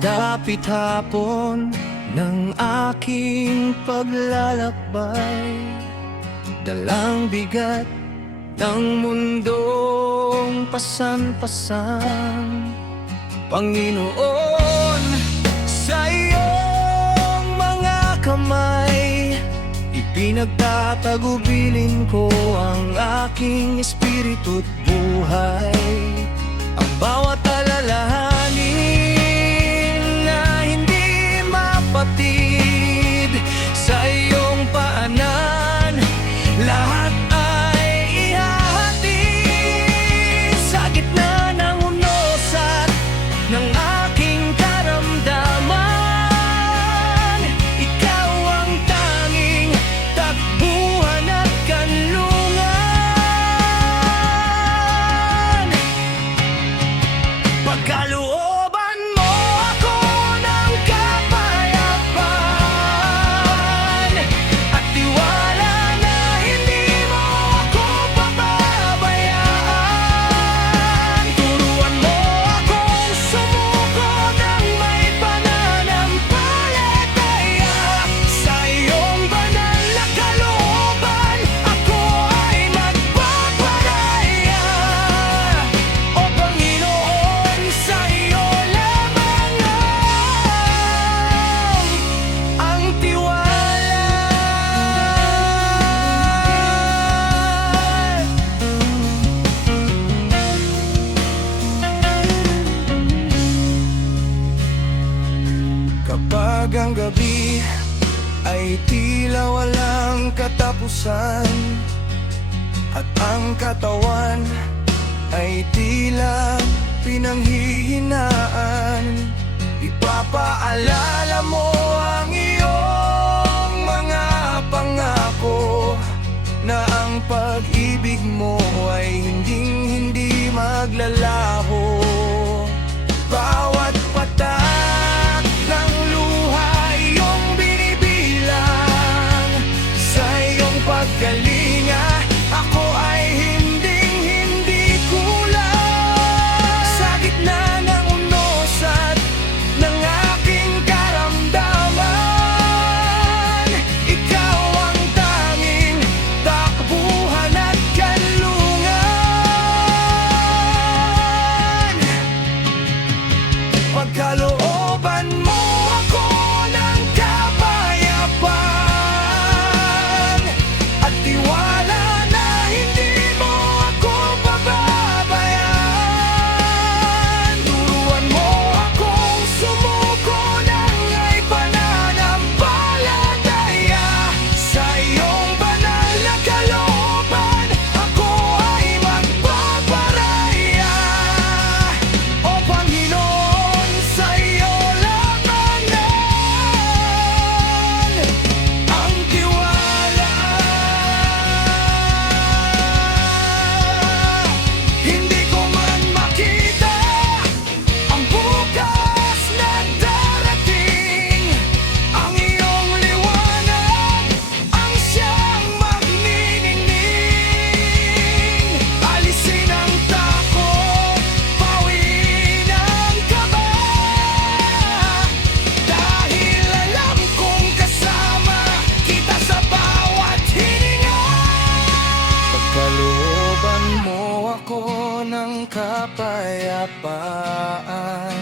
Dapit hapon ng aking paglalakbay, dalang bigat ng mundong pasan-pasan. Panginoon, sa iyong mga kamay, ipinagtatagubilin ko ang aking espiritu't buhay. Ang bawat alalahanin na hindi mapatid, sa iyong paanan lahat ay ihahatid. Sa gitna ng unos at ng aking karamdaman, ikaw ang tanging takbuhan at kanlungan. Pagkalooban mo ako ng kapayapaan at tiwala na hindi mo ako pababayaan. Turuan mo akong sumuko ng may pananampalataya. Sa iyong banal na kalooban, ako ay magpaparaya. O Panginoon, sa iyo lamang ang tiwala. Kapag ang gabi ay tila walang katapusan, at ang katawan ay tila pinanghihinaan, ipapaalala mo ang iyong mga pangako, na ang pag-ibig mo ay hinding-hindi maglalaho. Bawat patak ng luha iyong binibilang, sa iyong pagkalinga ako ay hinding-hindi kulang. Sa gitna ng unos at ng aking karamdaman, ikaw ang tanging takbuhan at kanlungan. Pagkalooban mo ako ng kapayapaan at tiwala na hindi mo ako pababayaan. Turuan mo akong sumuko ng may pananampalataya. Sa iyong banal na kalooban, ako ay magpaparaya. O Panginoon, sa iyo lamang ang tiwala. Hindi ko man makita ang bukas na darating, ang iyong liwanag ang siyang magniningning. Alisin ang takot, pawiin ang kaba, dahil alam kong kasama kita sa bawat hininga. Pagkalooban mo ako ng kapayapaan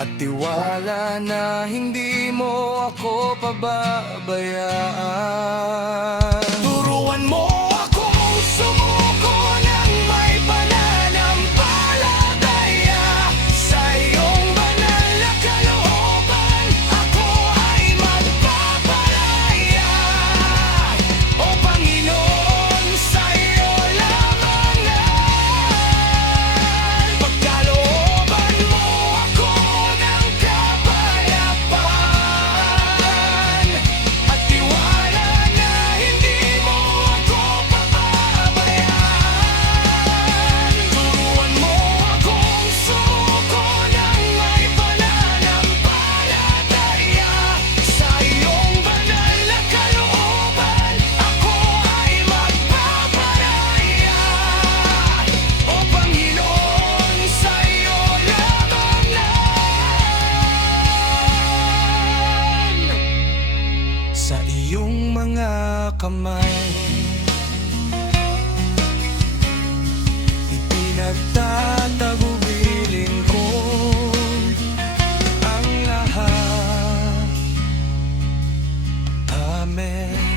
at tiwala na hindi mo ako pababayaan. Turuan mo akong sumuko ng may pananampalataya. Sa iyong banal na kalooban, ako ay magpaparaya. O Panginoon, sa iyo lamang pagkalooban mo ako ng kapayapaan at tiwala na hindi mo kamay. Ipinagtatagubilin ko ang lahat. Amen.